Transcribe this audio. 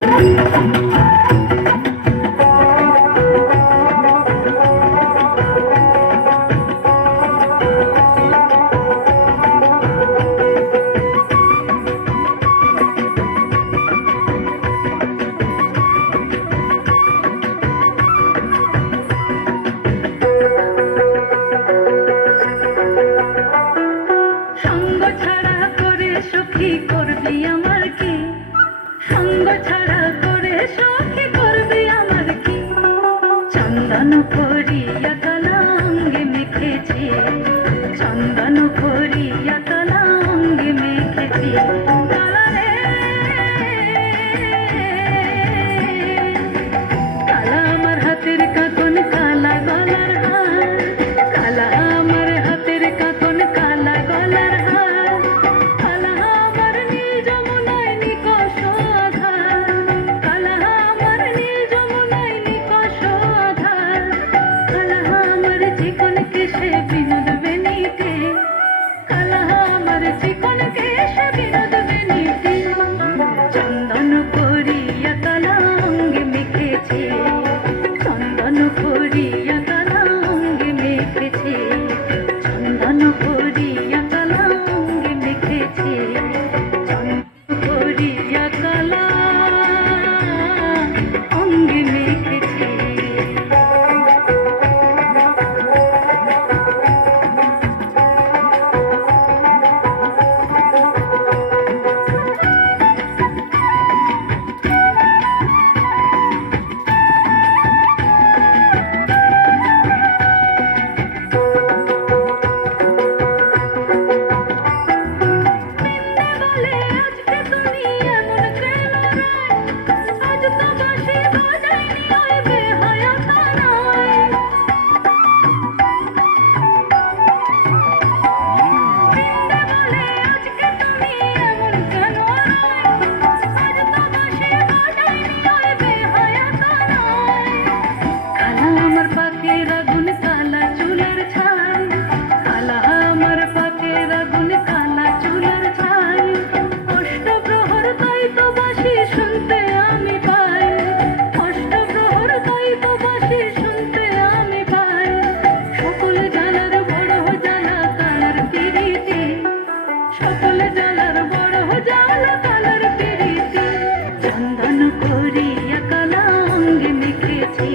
সঙ্গ ছাড়া করে সখী করবি আমার কি? সঙ্গ ছাড়া করে সখী করবি আমার কি? চন্দন করিয়া কালাঙ্গে মেখেছি, চন্দন করিয়া কালাঙ্গে মেখেছি। কালা রে কালা আমার হাতের কাকন, কালা গলার হার, কালা আমার হাতের কাকন, কালা গলার হার, কালা আমার নীল যমুনায় নিকষ আধার, কালা আমার নীল যমুনায় নিকষ আধার, কালা আমার চিকন কেশে বিনোদ বেনিতে, কালা আমার চিকন কেশে বিনোদ বেনিতে। চন্দন করিয়া কালাঙ্গে মেখেছি, চন্দন করিয়া কালাঙ্গে মেখেছি, চন্দন করিয়া কালাঙ্গে মেখেছি, চন্দন করিয়া কালাঙ্গে মেখেছি। বলে আজকে তুমি এমন কেন রায়? আজ তো বাঁশি বাজাইনি ওই বেহায়া তারায়। বলে আজকে তুমি এমন কেন রায়? আজ তো বাঁশি বাজাইনি ওই বেহায়া তারায়। কালা আমার পাকের আগুন, কালা চুলের ছাই, কালা আমার পাকের আগুন, কালা চুলের ছাই। অষ্টপ্রহর তাই তো বাঁশি শুনতে আমি পাই, অষ্টপ্রহর তাই তো বাঁশি শুনতে আমি পাই। সকল জ্বালার বড় জ্বালা কালার পিরিতি, সকল জ্বালার বড় জ্বালা কালার পিরিতি। চন্দন করিয়া কালাঙ্গে মেখেছি,